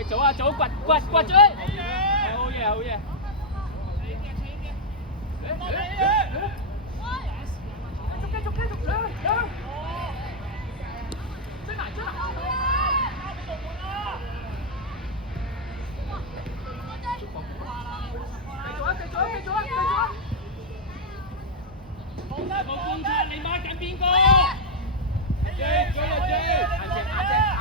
喂，早啊，早，掘追！好嘢，好嘢。繼續，兩！追埋！繼續啊！冇觀察，你孖緊邊個？追！眼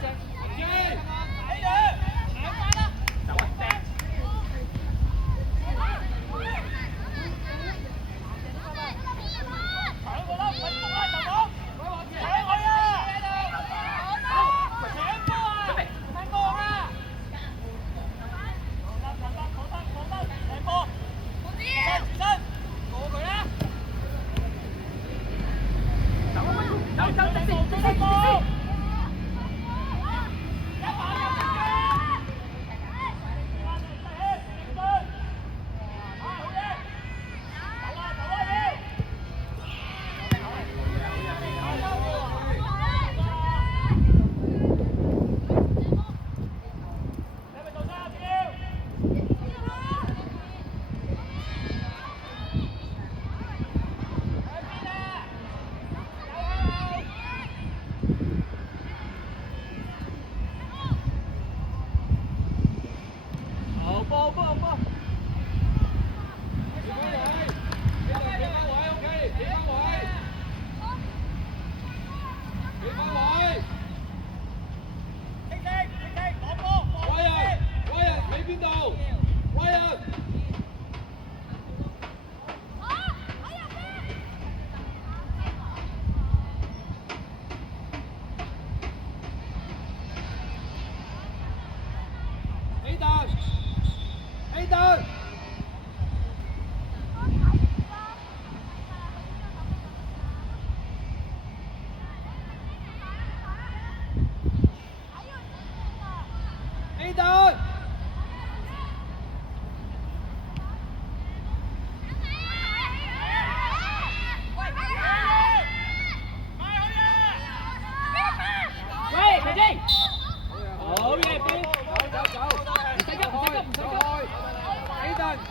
睛！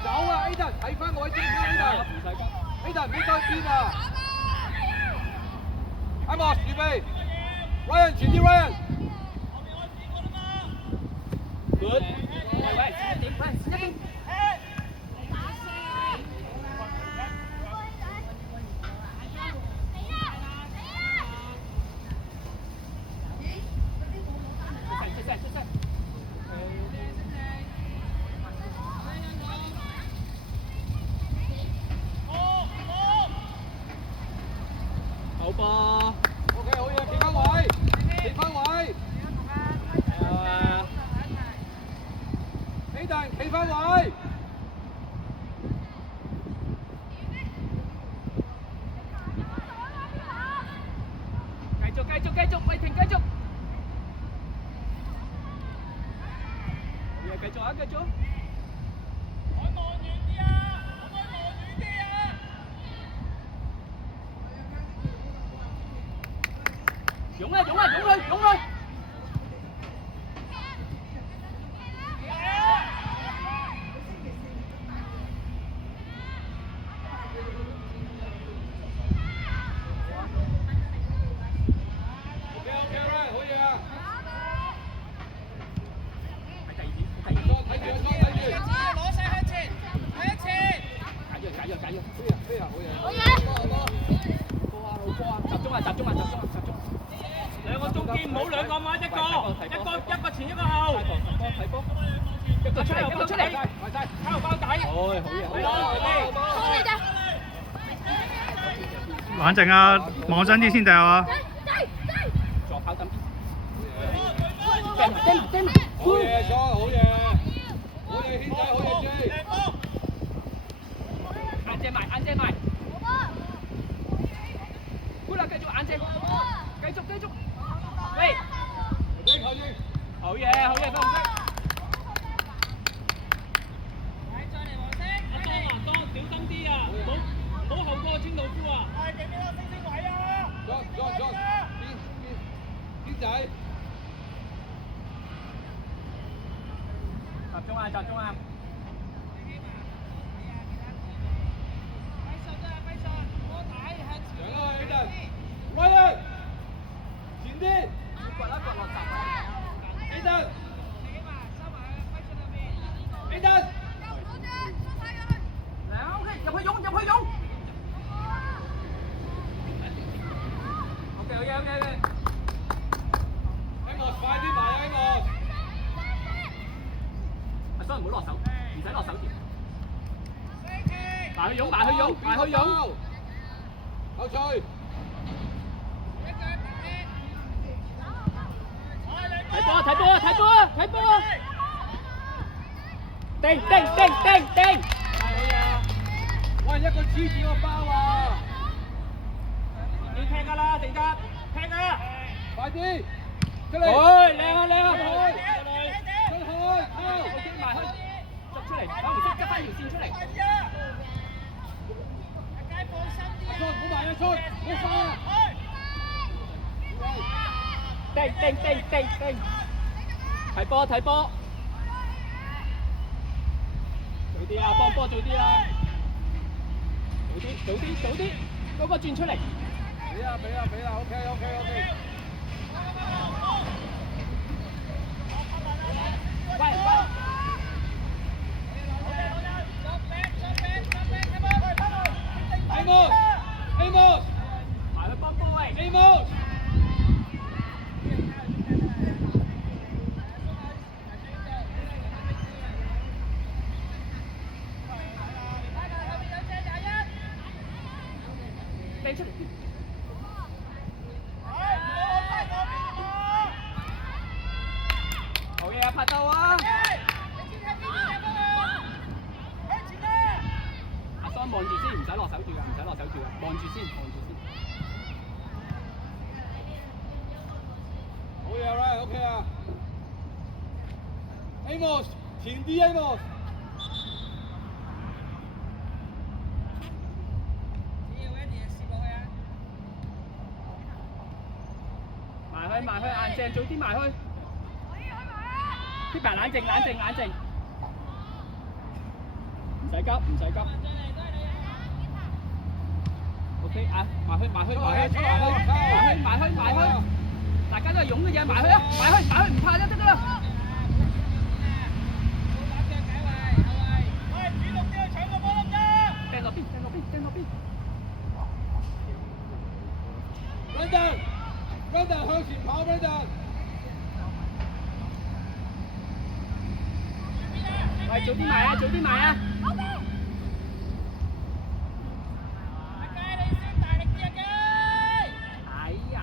走啊！冷靜啊，望真啲先掉啊！左跑緊邊？好嘢，左好嘢，好嘢，軒仔，好嘢，追！眼睛埋。好啦，繼續眼睛，繼續。喂！好嘢，得唔得？當小心啲啊！唔好後過清道夫啊！記唔記得升位啊？邊仔？中啊，集中啊！上啊，Aiden，Ryan，前啲掘一掘落閘，Aiden，Aiden，嚟啊 ，OK，入去擁，入去擁。OK，OK，OK，OK。Amos，快啲埋啊，Amos！阿蘇唔好落手，唔使落手條。埋去擁，埋去擁，埋去擁。後隨。睇波，睇波，睇波，睇波！定定定定定！喂，一個黐住個包啊！要踢㗎啦，定格，踢啊！快啲，出嚟！喂，靚啊靚啊！出去，เข้า OK，埋去，執出嚟，反唔識執翻條線出嚟。出唔好埋啊！出，好快啊！定定定定定！睇波睇波！早啲啊，幫波早啲啦！早啲早啲早啲，嗰個轉出嚟。俾啦 ，OK。喂喂！ Amos，埋去幫波喂 Amos，掟出嚟！好嘢啊，拍到啊！阿桑望住先，唔使落手住㗎，唔使落手住㗎，望住先，望住先。好嘢 ，Ryan，OK 啊 ，Amos，前啲 Amos，埋去，硬正，早啲埋去。啲人冷靜。唔使急。OK 啊，埋去。大家都係擁嘅嘢，埋去啊，埋去，唔怕得㗎啦。掟落邊。Brandon 向前跑 ，Brandon。喂，早啲埋啊！哎呀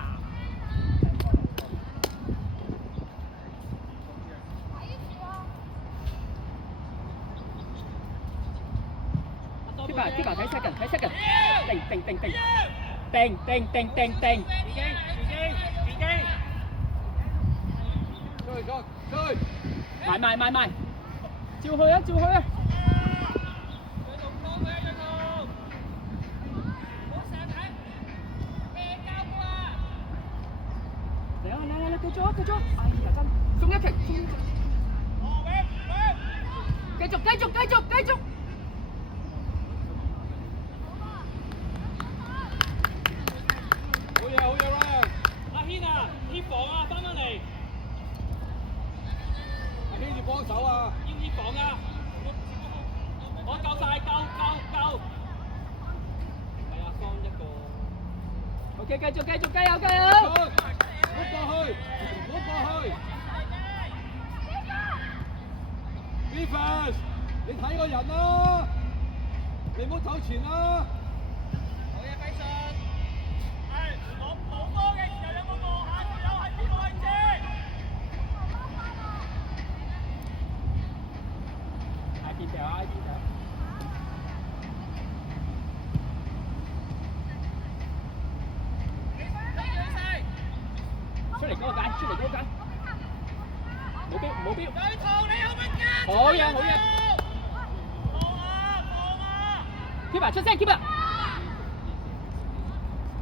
！keep 睇 second，定。追，埋，照去啊！嚟，繼續！哎呀真，送一球，繼續！好嘢 ，Ryan。阿軒啊，協防啊，翻嚟！阿軒要幫手啊！要協防啊！我夠晒，夠！係啊，幫一個。OK， 繼續，加油！唔好過去。Defense， 你睇個人啦，你唔好走前啦。好嘢，費信。冇波嘅時候有冇望下隊友喺邊個位置？挨邊條。出嚟嗰個間，冇標。對圖你有乜㗎？好嘢！keep 啊，出聲 keep 啊！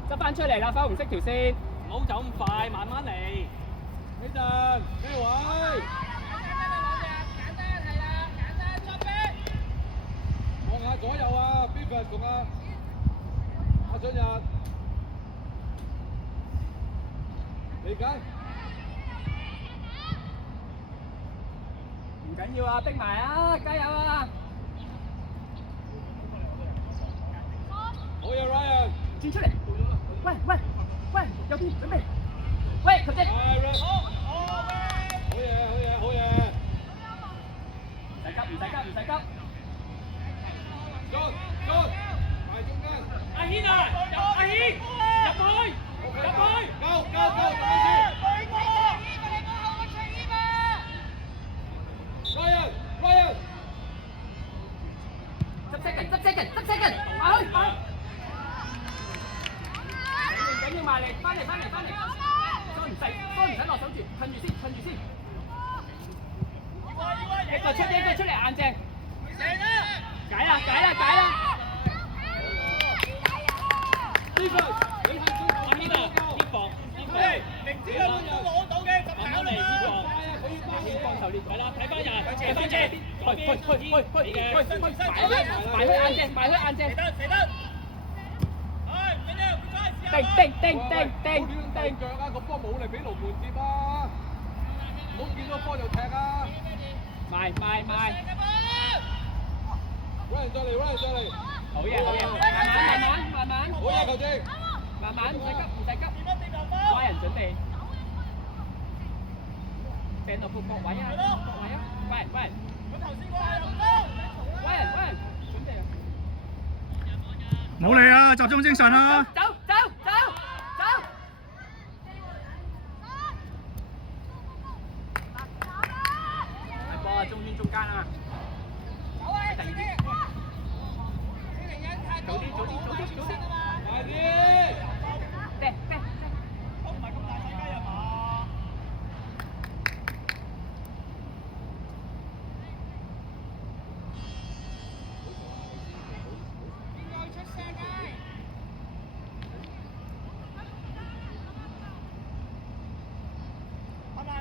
執翻出嚟啦，翻紅色條線，唔好走咁快，慢慢嚟。Aiden，咩位？簡單係啦。緊要啊，逼埋啊，加油啊！好嘢 Ryan，轉出嚟，喂喂喂，右邊準備，喂球證，好嘢，唔使急，進，埋中間，阿軒啊，阿軒入去，夠，Ryan，執 second，埋去，緊要埋嚟，翻嚟，都唔使落手住，趁住先，一個出嚟硬正，解啦！呢個你係最阿軒啊，要防，明知佢都攞到嘅，咁跑嚟啦！幫手呢個，係啦，睇翻人，去，埋去硬正，射得，哎，唔緊要，定，腳啊！個波冇力俾龍門接啊！唔好見到波就踢啊！埋Ryan 再嚟，好嘢，慢慢，好嘢球證，慢慢，唔使急，拉人準備，掟到各位啊，喂，佢頭先嗰下又高，拉人，準備啊！冇理啊，集中精神啊！走！係波啊，中間啊！第二啲，早啲！快啲！掟！都唔係咁大世界啊嘛！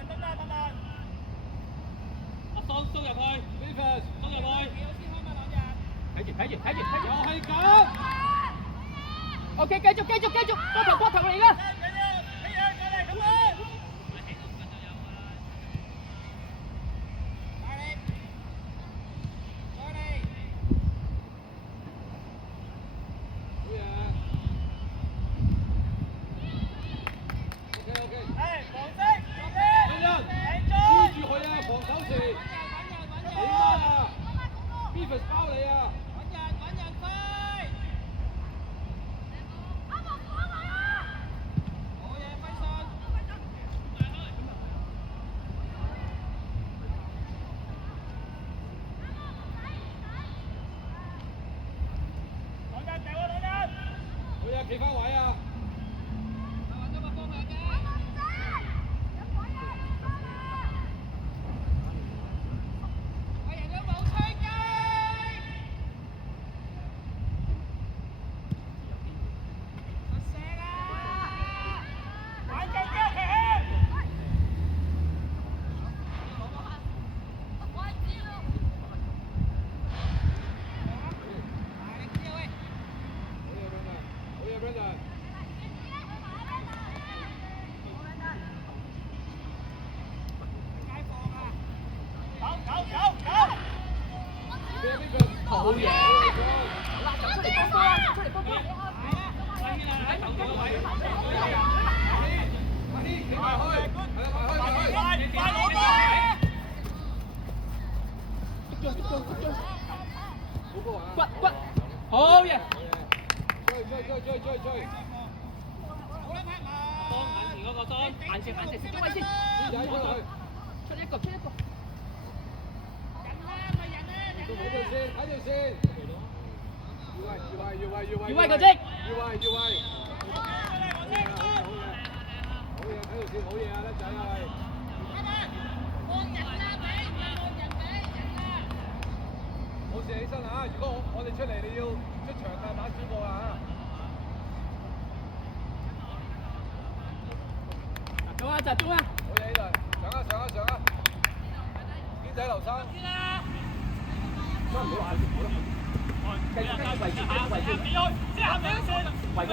得啦！阿桑鬆入去 Davis 鬆入去，睇住，又係咁。OK， 繼續，波頭嚟啦！包你啊！揾人快！好嘢，輝信！攞人掉啊！攞人！好嘢，企翻位啊！今日幫下嘅。好嘢！嗱，走出嚟波啊！出嚟波！快攞波！骨，好嘢！追！當眼前嗰個當，眼前，食咗位先。出一個。睇條線，越位球證。越位。好嘢，睇條線好嘢啊，叻仔啊你！冇事起身啊！如果我哋出嚟，你要出場啊，打小波啊集中啊！好嘢呢度，上啊！堅仔劉生。繼續圍住，圍佢，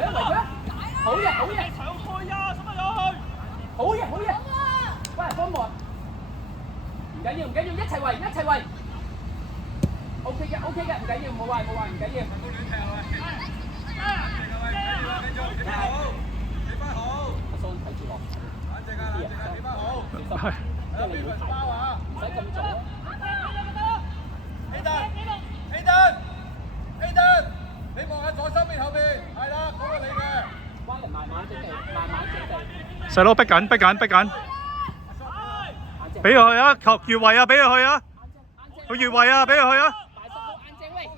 好嘢！搶開啊！使乜入去？好嘢！喂，幫忙！唔緊要，唔緊要，一齊圍，一齊圍。OK 嘅，OK 嘅，唔緊要，冇壞，冇壞，唔緊要。阿桑睇住落。係。即係你要睇，唔使咁做啊！你望下左身邊後邊，係啦，嗰個你嘅。關人慢慢準備，慢慢準備。細佬逼緊，逼緊，逼緊。俾佢去啊！求越位啊！俾佢去啊！佢越位啊！俾佢去啊！大叔好眼睛喂！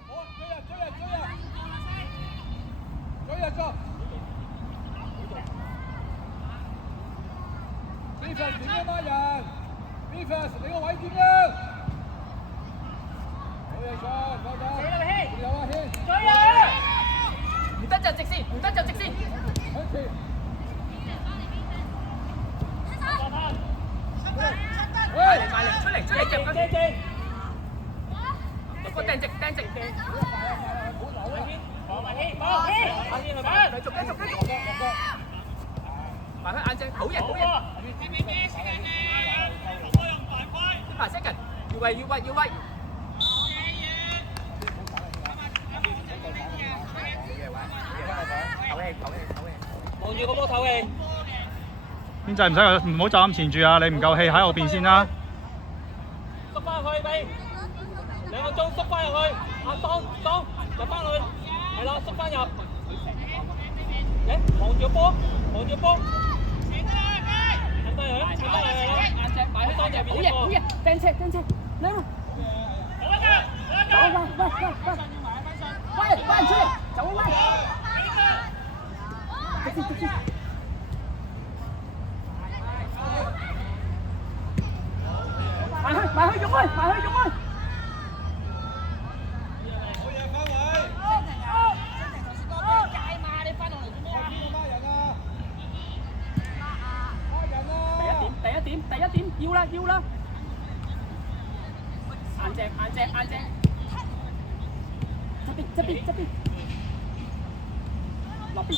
追啊！Defense 點樣拉人 ？Defense 你個位點樣？好嘢錯，夠咗。有啊軒。唔得就直線，唔得就直線。向前。埋嚟，出嚟，夾緊。個掟直，掟直。繼續。埋佢眼睛，好嘢，好嘢。排second，要位。望住個波唞氣。邊仔唔好就咁纏住啊！你唔夠氣喺後邊先啦。縮翻入去俾2個鐘，縮翻入去。阿當入翻去，係啦，縮翻入。望住波。睇低佢，埋喺當入邊。好嘢，掟車，嚟啦！走，喂，出嚟，走喂！直接。埋去，用開！第一點，要啦！眼正，側邊，落邊。